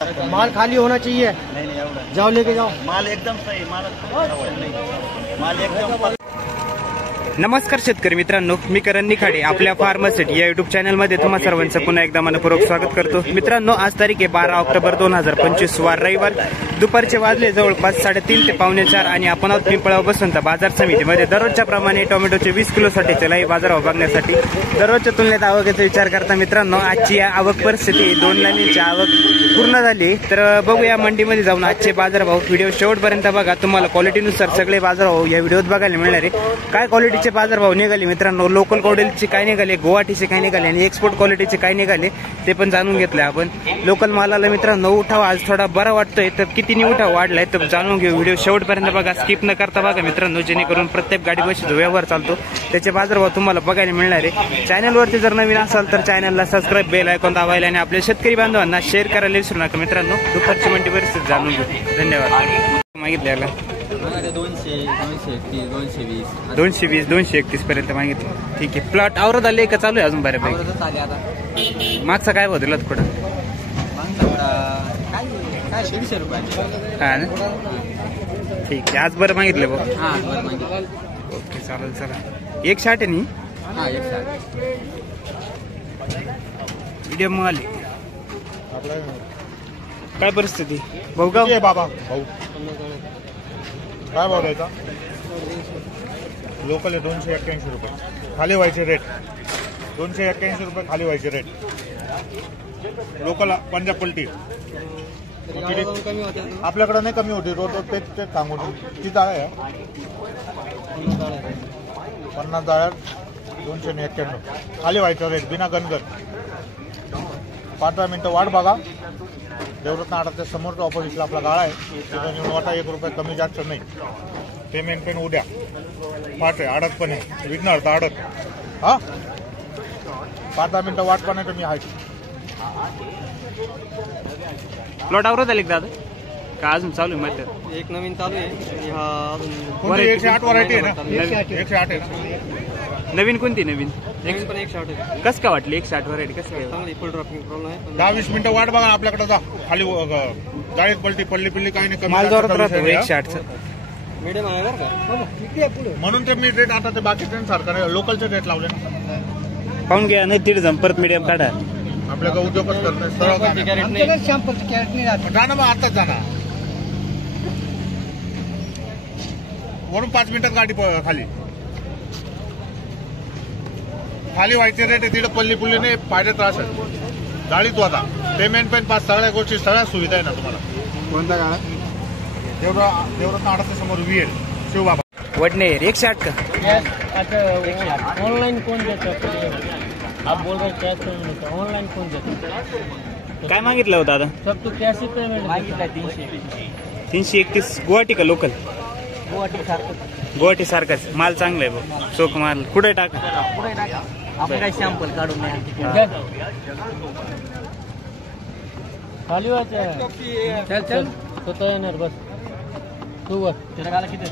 माल खाली होना चाहिए। नहीं जाओ लेके जाओ। माल एकदम सही, माल एकदम। नमस्कार शेतकरी मित्रांनो, मी करण निखाडे आपल्या फार्मसिटी या युट्यूब चॅनलमध्ये तुम्हा सर्वांचं पुन्हा एकदा मनपूर्वक स्वागत करतो। मित्रांनो, आज तारीख आहे 12 ऑक्टोबर 2025 वार रविवार। दुपारचे वाजले जवळपास 3:30 ते 4:45 आणि आपण आहोत पिंपळगाव बसवंत बाजार समितीमध्ये। दररोजच्या प्रमाणे टोमॅटोचे 20 किलोसाठीचे लाईव्ह बाजारभाव बघण्यासाठी दररोजच्या तुलनेत आवकेचा विचार करता मित्रांनो, आजची आवक परिस्थिती 2 लाईनीची आवक पूर्ण झाली। तर बघूया मंडीमध्ये जाऊन आजचे बाजारभाव। व्हिडिओ शेवटपर्यंत बघा, तुम्हाला क्वालिटीनुसार सगळे बाजारभाव या व्हिडिओत बघायला मिळणार आहे। काय क्वालिटीचे बाजारभाव निघाले मित्रांनो, लोकल क्वालिटीचे काय निघाले, गुवाहाटीचे काय निघाले आणि एक्सपोर्ट क्वालिटीचे काय निघाले ते पण जाणून घेतले आपण। लोकल मालाला मित्रांनो उठाव आज थोडा बरा वाटतोय, तर कितीने उठाव वाढलाय तर जाणून घेऊ। व्हिडिओ शेवटपर्यंत बघा, स्किप न करता बघा मित्रांनो, जेणेकरून प्रत्येक गाडी बशी जो व्यवहार चालतो त्याचे बाजारभाव तुम्हाला बघायला मिळणार आहे। चॅनलवरती जर नवीन असाल तर चॅनलला सबस्क्राईब, बेल आयकॉन दाबायला आणि आपल्या शेतकरी बांधवांना शेअर करायला विसरू नका मित्रांनो। दुपारची मंडी परिस्थिती जाणून घेऊ। धन्यवाद। मागितले 220 231 पर्यंत मागितलं, ठीक आहे। प्लॉट आवरत आले का चालू आहे अजून बऱ्यापैकी? मागचा काय भाव दिला थोडा? काय 150 रुपये। हा ना, ठीक आहे। आज बरं मागितलं भाऊ? ओके, चालेल। चला 160 आहे नी? हां 160। मीडियम माल काय परिस्थिती भाऊ? गाव बाबा भाऊ काय भाव द्यायचा? लोकल आहे 281 रुपये खाली व्हायचे रेट, 281 रुपये खाली व्हायचे रेट। लोकल पंजाब पलटी आपल्याकडे नाही कमी होती, रोज तेच सांगून ती जाळ आहे 50 जाळ्यात 291 खाली व्हायचं रेट बिना गणगत। 5 मिनिटं वाट बघा। देवरत्न आडाच्या समोरचा ऑपोजिटला आपला गाळा आहे, तिथं येऊन वाटा 1 रुपये कमी जास्त नाही। पेमेंट पण उद्या 5 आहे, आडत पण आहे, विघ्नर तर आडत। हा 5 मिनिटं वाट पण आहे, तुम्ही आहे। प्लॉट आवरत आले दादा का अजून चालू आहे? एक नवीन चालू आहे। 108 व्हरायटी आहे ना? 108 आहे ना? नवीन कोणती? नवीन पण 160 आहे। कसं काय वाटली 160 व्हरायटी? कसं काय? चांगली फुल ड्रॉपिंग प्रॉब्लेम आहे। 10-20 मिनिटं वाट बघा, आपल्याकडे जा खाली गाडीत पलटी पडली काही नाही, माल जोरात राहतो 160 मीडियम आहे बरं का, म्हणून ते मी रेट आता ते बाकी ट्रेन सारखं लोकलचे रेट लावले ना। पाहून घ्या, नाही तिथे जाऊन परत मीडियम काढा। आपल्याकडे उद्योगच करत नाही, सरळ जाणं मग आताच जाणार। वरून 5 मिनिटात गाडी खाली व्हायचे रेट आहे। तिथे पल्ली पुल्ली नाही, फायदे त्रास आहे गाडी। तू आता पेमेंट पण 5 सगळ्या गोष्टी सगळ्या सुविधा आहे ना तुम्हाला। कोणता गाडा? देवरत्न आडाच्या समोर VL शिवबाबा वडने 160 का? ऑनलाइन कौन देता है? आप बोल रहे कैश पेमेंट, ऑनलाइन कौन देता है? काय मागितलं होतं दादा? सब तो कैश पेमेंट मागितला 331 गुवाहाटी का लोकल? गुवाहाटी सारखाच माल चांगला आहे भाऊ, चोख माल। कुठे टाका आपण काय सॅम्पल काढून खाली व्हायचं। चल होता येणार बस तू बस। त्याला गाला किती?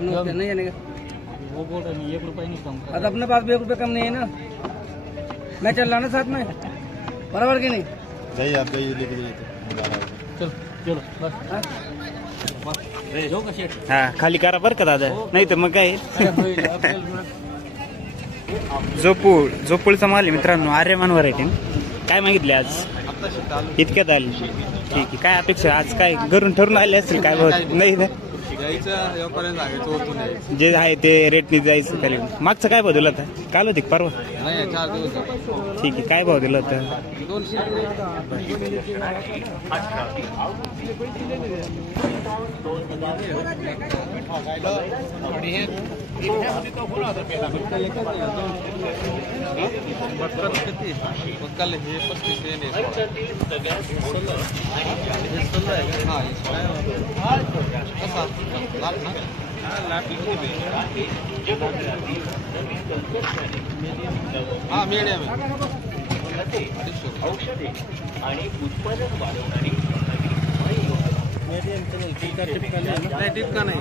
नहीं जाने का वो बोल रहे नहीं, 1 रुपया नहीं कम। अब अपने पास 1 रुपया कम नहीं है ना, मैं चल रहा ना साथ में, बराबर की नहीं? जाइए आप जाइए, लेके चलो चलो बस। हा खाली करा बरं का दादा, नाही तर मग काय जोपूळचा माल आहे मित्रांनो, आर्यमान व्हरायटी। काय मागितले आज? इतक्यात आली, ठीक आहे। काय अपेक्षा आज? काय घरून ठरून आले असतील काय भाव? नाही ना, जे आहे ते रेटनी जायचं खाली। मागचं काय भाव दिला होता? काल होती परवा? ठीक आहे। काय भाव दिला होता? 200 मीडियम औषधे आणि उत्पादन वाढवणारी नहीं टिप का नहीं,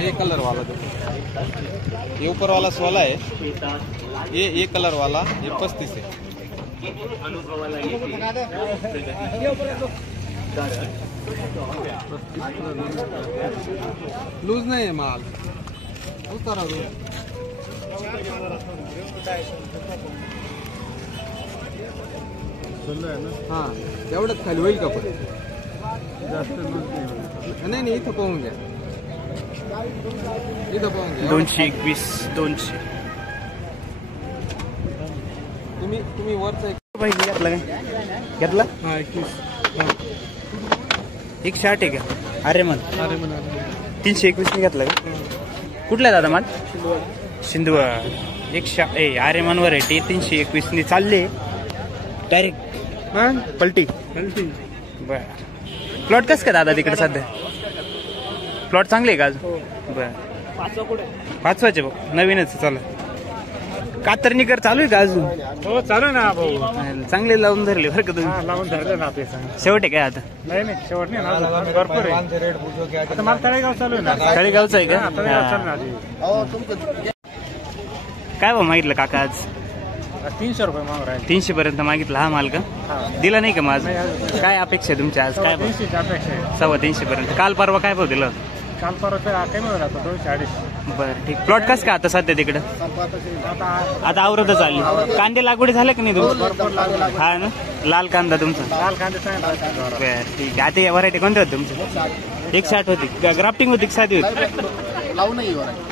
ये कलर वाला जो ये ऊपर वाला 16 है, ये कलर वाला ये 35 है. इथे अनुभवाला येते लूज नाही आहे माल. उतारा हा एवढंच खाली होईल का पण जास्त नाही इथं पाहून घ्या. इथं पाहून घ्या. 221 200 तुम्ही वरचा पाहिजे घेतला काय घेतला हा 21 160 आहे का अरे मन 321 ने घेतला का कुठला दादा माल सिंधुवा 100 अरे मन व्हरायटी 321 ने चालले डायरेक्ट हा पलटी बर प्लॉट कस का दादा तिकडे सध्या प्लॉट चांगले का अजून बर पाचवाचे भाऊ नवीनच चालू कातरणी कर चालू आहे का अजून हो चालू ना भाऊ चांगले लावून धरले बरं का तुम्ही लावून धरले ना आपले शेवट आहे काय आता नाही शेवट नाही ना भरपूर आहे आता मला तळेगाव चालू आहे ना तळेगावचं आहे का तळेगाव चालू ना काय भाऊ मागितलं काका आज 300 रुपये मागून राहिले 300 पर्यंत मागितला हा माल का दिला नाही का माझ काय अपेक्षा आहे तुमच्या आज काय 300 अपेक्षा आहे 350 पर्यंत काल परवा काय भाऊ दिलं काल परवा कमी होईल आता 240 बरं ठीक प्लॉट कस का आता सध्या तिकडं आता आवरतच आली कांदे लागवडी झाले का नाही तुम्ही हा ना लाल कांदा तुमचा लाल कांदे सांगितलं बरं ठीक आहे आता या व्हरायटी कोणत्या होती तुमची 160 होती ग्राफ्टिंग होती साधी होती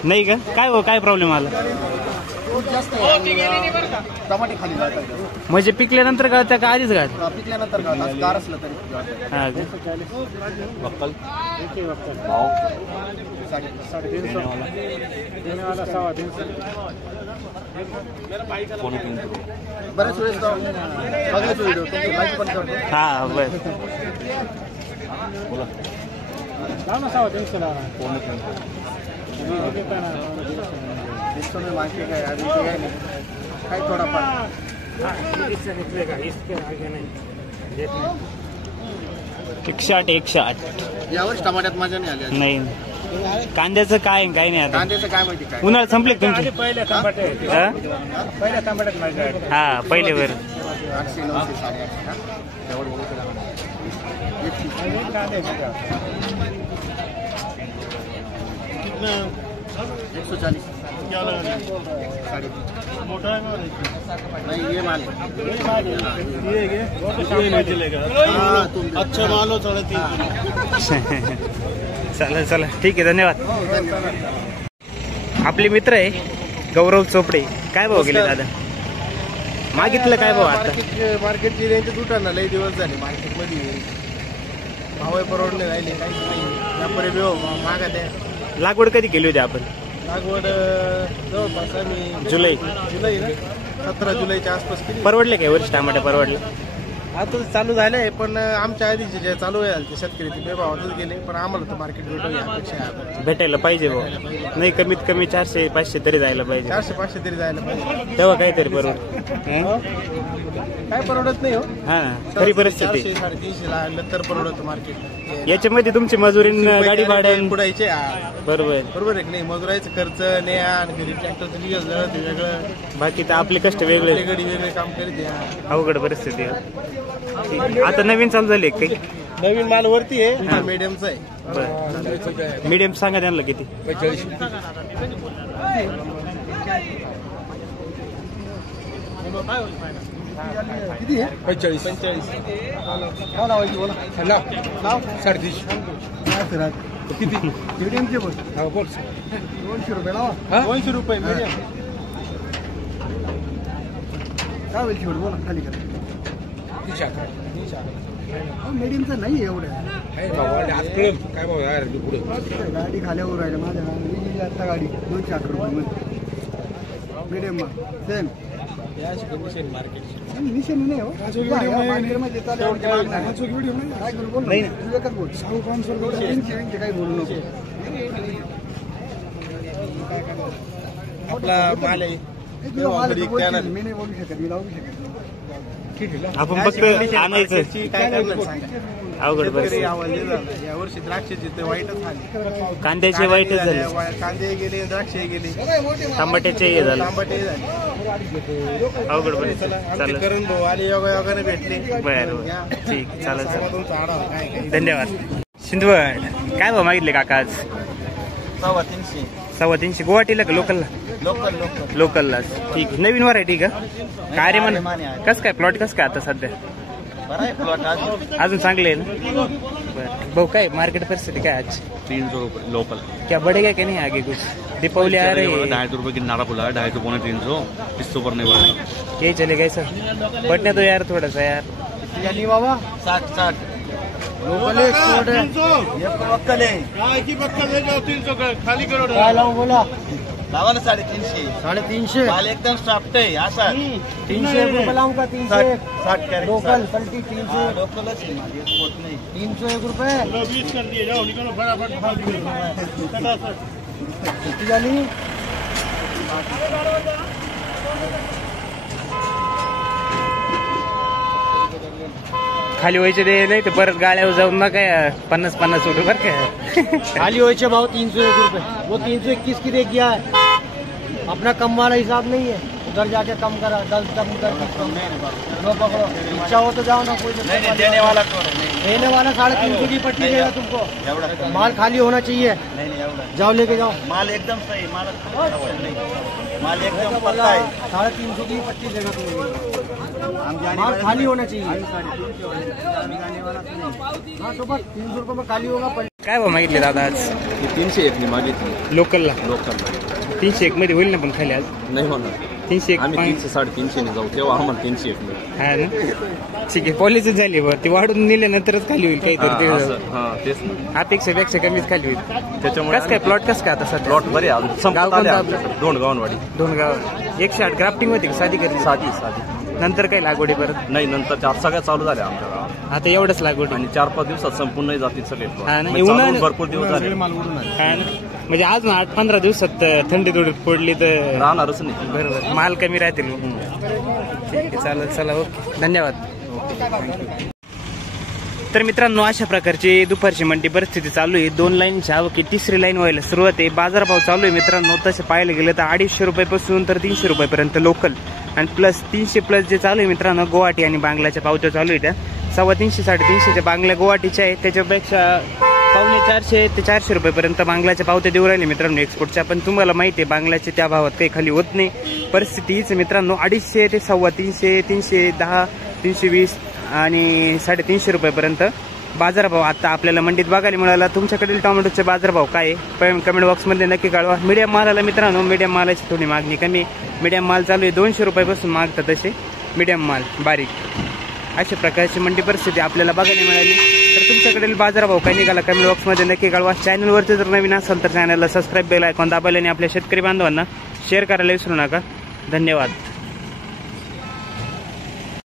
नाही का काय हो काय प्रॉब्लेम आला टमाटे खाली म्हणजे पिकल्यानंतर का का आधीच घाल पिकल्यानंतर गार असलं तरी हा वक्कल बऱ्याच वेळेस बघायचो व्हिडिओ लाईक पण करतो. हा बर लाव ना 350 लावा में मार्केट काय अभी काय नाही काय थोडाफार निकलेगा इसके आगे नहीं 160 यावर्षी टमाट्यात मजा नाही आली. नाही कांद्याचं काय काय नाही आता कांद्याचं काय माहिती काय उन्हाळ्यात संपले का तुमचे पहिले तांबटे हा? पहिल्या तांबट्यात माझ्या हा पहिले वर 800 900 850 का एवढं बोलतो ना 140 नहीं ये माल अच्छा माल हो 350. चला चला ठीक आहे धन्यवाद आपले मित्र आहे गौरव चोपडे काय भाव गेले दादा मागितलं काय भाव आता मार्केटची रेंज तुटा लई दिवस झाले मार्केटमध्ये भाव परवडले राहिले काही नाही व्यापारी मागा द्या. लागवड कधी केली होती आपण लागवड जवळपास आम्ही जुलै ना 17 जुलैच्या आसपास केली. परवडले काय वर्ष टमाटे परवडले आता चालू झाले पण आमच्या आधीचे जे चालू आहे ते शेतकरी ते बेभावातच गेले पण आम्हाला तर मार्केट भेटू या अपेक्षा आहे. भेटायला पाहिजे भाऊ नाही कमीत कमी 400-500 तरी जायला पाहिजे 400-500 तरी जायला पाहिजे तेव्हा काहीतरी परवड काय परवडत नाही हो. हा ना खरी परिस्थिती 350 ला नंतर परवडत मार्केट. याच्यामध्ये तुमची मजुरी गाडी भाडे पुढायचे बरोबर बरोबर आहे की नाही मजुरायचं खर्च ने आण घरी ट्रॅक्टरचं डिझेल जळत वेगळं बाकी तर आपले कष्ट वेगळे गडी वेगळे काम करीत या. अवघड परिस्थिती आहे. आता नवीन चालू झाली काही नवीन माल वरती आहे मीडियमचा आहे. बरं मीडियम सांगा त्यांना किती 45 किती आहे 45 लावायची बोला लाव 350 किती मीडियमचे बोल हा बोल 200 रुपये लावा 200 रुपये मीडियम काय होईल शेवट बोला खाली करा मीडियमचं नाही एवढं काय भाव यार पुढे गाडी खाल्यावर राहिलं माझ्या आता गाडी 211 रुपये मीडियम सेम निशाणी नाही हो मार्केटमध्ये काय करू बोल एकच बोल 500 काही बोलू नको आपला माल आहे मी नाही बोलू शकत मी लावू शकत आपण फक्त आणायचं काय करणार सांगा अवघड परिस्थिती. या वर्षी द्राक्षाचे ते वाईटच झाले, कांद्याचे वाईटच झाले, कांदे गेले, द्राक्षे गेले, टमाट्याचे हे झालं. तांबटे झाले. अवघड परिस्थिती. चालेल. करून भाऊ आले, योगायोगाने भेटले. बरं ठीक, चालेल चालेल. तुमचा आढावा काय काय. धन्यवाद. सिंधवड काय भाव मागितले काका आज? 350. 350. गुवाहाटीला का लोकलला? लोकलला. ठीक आहे. नवीन व्हरायटी का काय रे म्हणा? कसं काय प्लॉट कसं काय आता सध्या? अजून चांगले आहे ना? बरं भाऊ काय मार्केट परिस्थिती काय आज? 300 रुपये लोकल. क्या बढ़ेगा क्या नहीं आगे कुछ? दीपावली आ रही है. 250 रुपये की नारा पुला है, 250 पौने 300, इससे ऊपर नहीं बढ़ेगा. यही चलेगा ऐसा? बढ़ने दो यार थोड़ा सा यार. बाबा 60. लोकल एक्सपोर्ट है, ये पक्कल है. खाली करो. काय लावून बोला? लावा ना 350. माल एकदम सॉफ्ट आहे असा. 300 रुपये लावून का? 360 लोकल पलटी 300. लोकलच आहे माल, एक्सपोर्ट नाही. 301 रुपये 20 कर दिए, जाओ निकलो फटाफट. किती झाली? खाली व्हायचे ते नाही तर परत गाड्यावर जाऊन ना काय 50-50 रुपये बरं काय. खाली होइचे भाव 301 रुपये. वो 321 की दे गया है. अपना कम वाला हिसाब नहीं है, उधर जाके कम करा 10 कम कर. लो पकड़ो, इच्छा हो तो जाओ ना. कोई नहीं, देने वाला 350 की पट्टी देगा तुमको. माल खाली होना चाहिए. जाओ लेके जाओ. माल एकदम सही, माल एकदम पक्का है. 350 की पट्टी देगा तुमको. माल खाली होना चाहिए. हाँ तो बस 300 रुपये में खाली होगा. काय भाव मागितले दादा आज? 301 मागितली लोकलला. 301 मध्ये होईल ना पण खाली आज? नाही होणार. 301. आम्ही 300-350 ने जाऊ, तेव्हा आम्हाला 301 मिळेल. हा ना ठीक आहे. पॉलिसी झाली बरं, ती वाढून नेल्यानंतरच खाली होईल. काही करते तेच ना. अपेक्षापेक्षा कमीच खाली होईल. त्याच्यामुळे कसं काय प्लॉट कसं काय आता सध्या? प्लॉट बरे गाव कोणतं आपलं? दोंडगावनवाडी. दोनगाव. 108 ग्राफ्टिंग होती का साधी करते? साधी. नंतर काही लागवडी परत? नाही, नंतर 4 सगळ्या चालू झाल्या आमच्या गावात. आता एवढंच लागवड आणि 4-5 दिवसात संपूर्ण जातील सगळे plot. हा ना. म्हणजे चालून भरपूर दिवस झाले. हा ना. म्हणजे अजून 8-15 दिवसात थंडी थोडी पडली तर राहणारच नाही. बरोबर माल कमी राहतील. ठीक आहे चालेल. चला ओके धन्यवाद. तर मित्रांनो अशा प्रकारची दुपारची मंडी परिस्थिती चालू आहे. 2 लाईनची आवकी, 3री लाईन व्हायला सुरुवात आहे. बाजारभाव चालू आहे मित्रांनो. तसे पाहायला गेलं तर 250 रुपयापासून तर 300 रुपयापर्यंत लोकल आणि प्लस 300+ जे चालू आहे मित्रांनो गुवाहाटी आणि बांगलाच्या पावत्या चालू आहे. त्या 350-350च्या बांगला गुवाहाटीच्या आहे. त्याच्यापेक्षा 450 ते 400 रुपयापर्यंत बांगलाच्या पावत्या देऊ राहिले मित्रांनो एक्सपोर्टच्या. पण तुम्हाला माहिती आहे बांगलाचे त्या भावात काही खाली होत नाही. परिस्थिती हीच मित्रांनो. 250 ते 350, 310, 320 आणि 350 रुपयापर्यंत बाजारभाव आता आपल्याला मंडीत बघायला मिळाला. तुमच्याकडील टोमॅटोचे बाजारभाव काय आहे कमेंट बॉक्समध्ये नक्की कळवा. मीडियम मालाला मित्रांनो, मीडियम मालाची थोडी मागणी कमी. मीडियम माल चालू आहे 200 रुपयापासून मागतात तसे मीडियम माल बारीक. अशा प्रकारची मंडी परिस्थिती आपल्याला बघायला मिळाली. तर तुमच्याकडील बाजारभाव काय निघाला कमेंट बॉक्समध्ये नक्की कळवा. चॅनलवरती जर नवीन असाल तर चॅनलला सबस्क्राईब बेल आयकॉन दाबायला आणि आपल्या शेतकरी बांधवांना शेअर करायला विसरू नका. धन्यवाद.